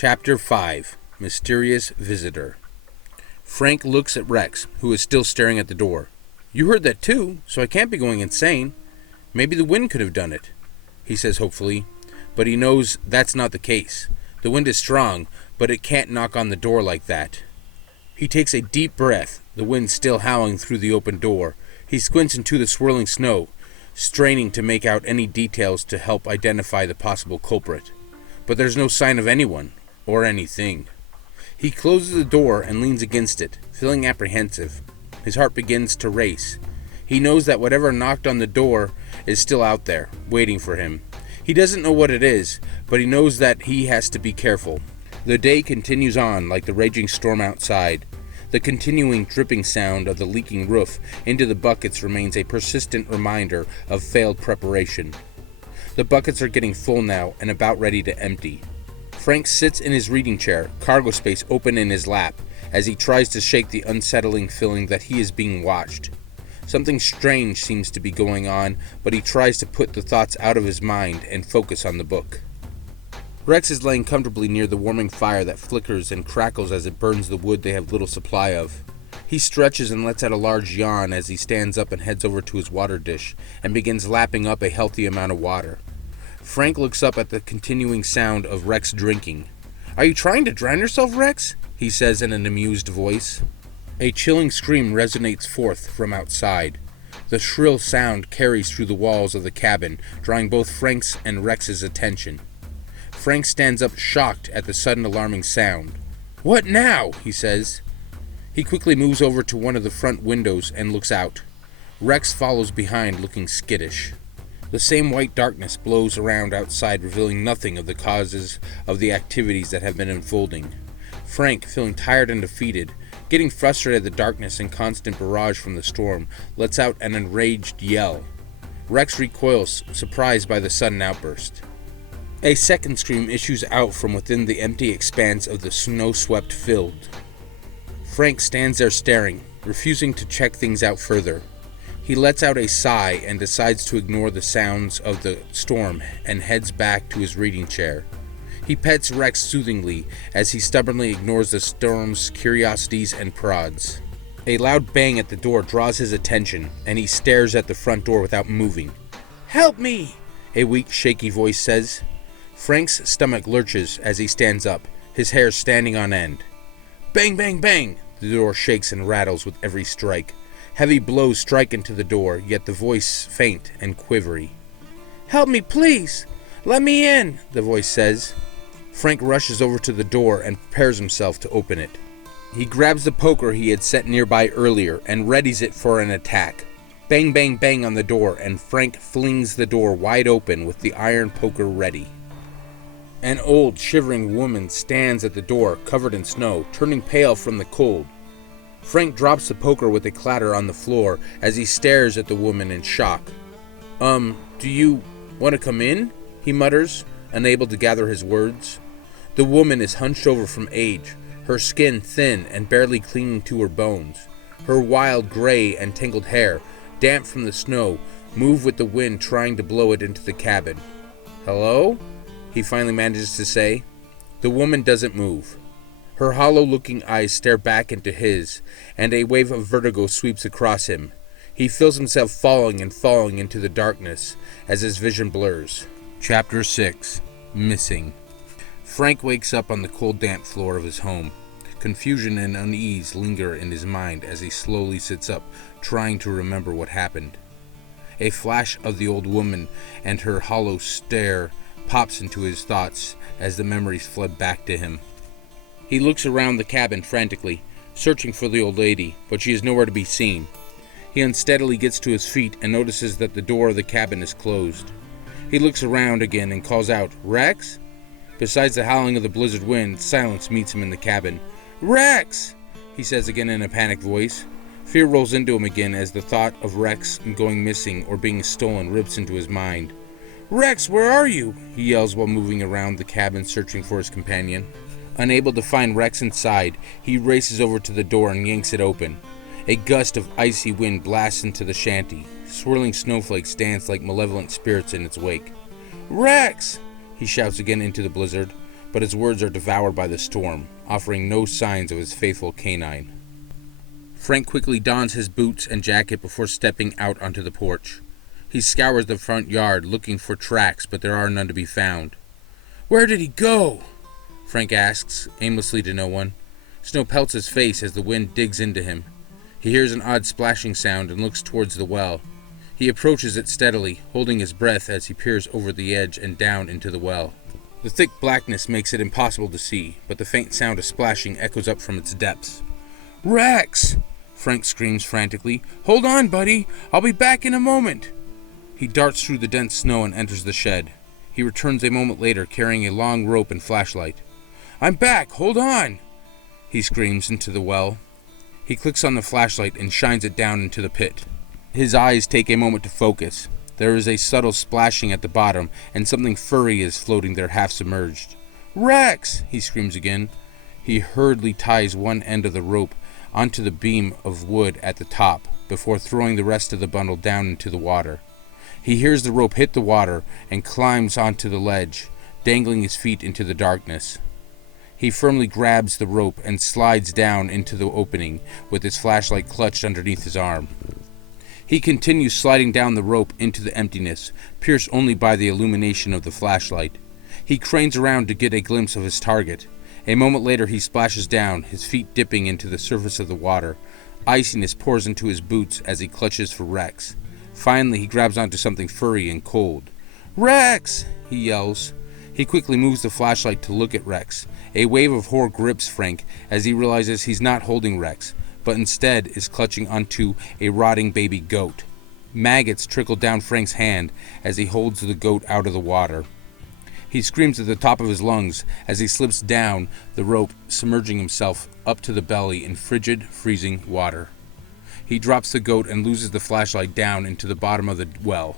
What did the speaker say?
Chapter 5. Mysterious Visitor. Frank looks at Rex, who is still staring at the door. "You heard that too, so I can't be going insane. Maybe the wind could have done it," he says hopefully, but he knows that's not the case. The wind is strong, but it can't knock on the door like that. He takes a deep breath, the wind still howling through the open door. He squints into the swirling snow, straining to make out any details to help identify the possible culprit. But there's no sign of anyone, or anything. He closes the door and leans against it, feeling apprehensive. His heart begins to race. He knows that whatever knocked on the door is still out there, waiting for him. He doesn't know what it is, but he knows that he has to be careful. The day continues on like the raging storm outside. The continuing dripping sound of the leaking roof into the buckets remains a persistent reminder of failed preparation. The buckets are getting full now and about ready to empty. Frank sits in his reading chair, cargo space open in his lap, as he tries to shake the unsettling feeling that he is being watched. Something strange seems to be going on, but he tries to put the thoughts out of his mind and focus on the book. Rex is laying comfortably near the warming fire that flickers and crackles as it burns the wood they have little supply of. He stretches and lets out a large yawn as he stands up and heads over to his water dish and begins lapping up a healthy amount of water. Frank looks up at the continuing sound of Rex drinking. "Are you trying to drown yourself, Rex?" he says in an amused voice. A chilling scream resonates forth from outside. The shrill sound carries through the walls of the cabin, drawing both Frank's and Rex's attention. Frank stands up shocked at the sudden alarming sound. "What now?" he says. He quickly moves over to one of the front windows and looks out. Rex follows behind, looking skittish. The same white darkness blows around outside, revealing nothing of the causes of the activities that have been unfolding. Frank, feeling tired and defeated, getting frustrated at the darkness and constant barrage from the storm, lets out an enraged yell. Rex recoils, surprised by the sudden outburst. A second scream issues out from within the empty expanse of the snow-swept field. Frank stands there staring, refusing to check things out further. He lets out a sigh and decides to ignore the sounds of the storm and heads back to his reading chair. He pets Rex soothingly as he stubbornly ignores the storm's curiosities and prods. A loud bang at the door draws his attention, and he stares at the front door without moving. "Help me!" a weak, shaky voice says. Frank's stomach lurches as he stands up, his hair standing on end. Bang, bang, bang! The door shakes and rattles with every strike. Heavy blows strike into the door, yet the voice faint and quivery. "Help me, please! Let me in!" the voice says. Frank rushes over to the door and prepares himself to open it. He grabs the poker he had set nearby earlier and readies it for an attack. Bang, bang, bang on the door, and Frank flings the door wide open with the iron poker ready. An old, shivering woman stands at the door, covered in snow, turning pale from the cold. Frank drops the poker with a clatter on the floor as he stares at the woman in shock. Do you want to come in?" he mutters, unable to gather his words. The woman is hunched over from age, her skin thin and barely clinging to her bones. Her wild gray and tangled hair, damp from the snow, move with the wind trying to blow it into the cabin. "Hello?" he finally manages to say. The woman doesn't move. Her hollow-looking eyes stare back into his, and a wave of vertigo sweeps across him. He feels himself falling and falling into the darkness as his vision blurs. Chapter 6. Missing. Frank wakes up on the cold, damp floor of his home. Confusion and unease linger in his mind as he slowly sits up, trying to remember what happened. A flash of the old woman and her hollow stare pops into his thoughts as the memories flood back to him. He looks around the cabin frantically, searching for the old lady, but she is nowhere to be seen. He unsteadily gets to his feet and notices that the door of the cabin is closed. He looks around again and calls out, "Rex?" Besides the howling of the blizzard wind, silence meets him in the cabin. "Rex!" he says again in a panicked voice. Fear rolls into him again as the thought of Rex going missing or being stolen rips into his mind. "Rex, where are you?" he yells while moving around the cabin searching for his companion. Unable to find Rex inside, he races over to the door and yanks it open. A gust of icy wind blasts into the shanty. Swirling snowflakes dance like malevolent spirits in its wake. "Rex!" he shouts again into the blizzard. but his words are devoured by the storm, offering no signs of his faithful canine. Frank quickly dons his boots and jacket before stepping out onto the porch. He scours the front yard looking for tracks, but there are none to be found. "Where did he go?" Frank asks, aimlessly to no one. Snow pelts his face as the wind digs into him. He hears an odd splashing sound and looks towards the well. He approaches it steadily, holding his breath as he peers over the edge and down into the well. The thick blackness makes it impossible to see, but the faint sound of splashing echoes up from its depths. "Rex!" Frank screams frantically. "Hold on, buddy! I'll be back in a moment!" He darts through the dense snow and enters the shed. He returns a moment later carrying a long rope and flashlight. "I'm back! Hold on!" he screams into the well. He clicks on the flashlight and shines it down into the pit. His eyes take a moment to focus. There is a subtle splashing at the bottom, and something furry is floating there half submerged. "Rex!" he screams again. He hurriedly ties one end of the rope onto the beam of wood at the top, before throwing the rest of the bundle down into the water. He hears the rope hit the water and climbs onto the ledge, dangling his feet into the darkness. He firmly grabs the rope and slides down into the opening, with his flashlight clutched underneath his arm. He continues sliding down the rope into the emptiness, pierced only by the illumination of the flashlight. He cranes around to get a glimpse of his target. A moment later he splashes down, his feet dipping into the surface of the water. Iciness pours into his boots as he clutches for Rex. Finally he grabs onto something furry and cold. "Rex!" he yells. He quickly moves the flashlight to look at Rex. A wave of horror grips Frank as he realizes he's not holding Rex, but instead is clutching onto a rotting baby goat. Maggots trickle down Frank's hand as he holds the goat out of the water. He screams at the top of his lungs as he slips down the rope, submerging himself up to the belly in frigid, freezing water. He drops the goat and loses the flashlight down into the bottom of the well.